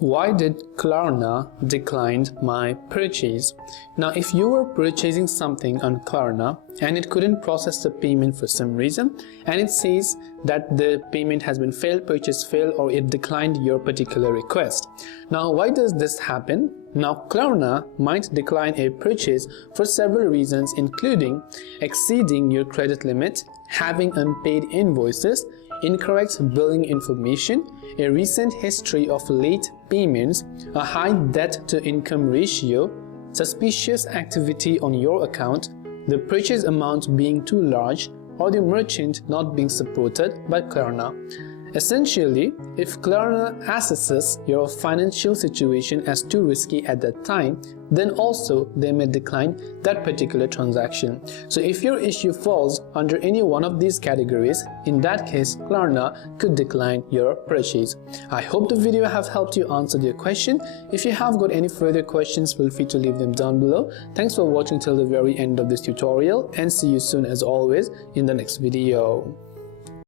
Why did Klarna decline my purchase? Now, if you were purchasing something on Klarna and it couldn't process the payment for some reason, and it says that the payment has been failed, purchase failed, or it declined your particular request. Now, why does this happen? Now, Klarna might decline a purchase for several reasons, including exceeding your credit limit, having unpaid invoices, incorrect billing information, a recent history of late payments, a high debt-to-income ratio, suspicious activity on your account, the purchase amount being too large, or the merchant not being supported by Klarna. Essentially, if Klarna assesses your financial situation as too risky at that time, then also they may decline that particular transaction. So if your issue falls under any one of these categories, in that case, Klarna could decline your purchase. I hope the video have helped you answer your question. If you have got any further questions, feel free to leave them down below. Thanks for watching till the very end of this tutorial, and see you soon as always in the next video.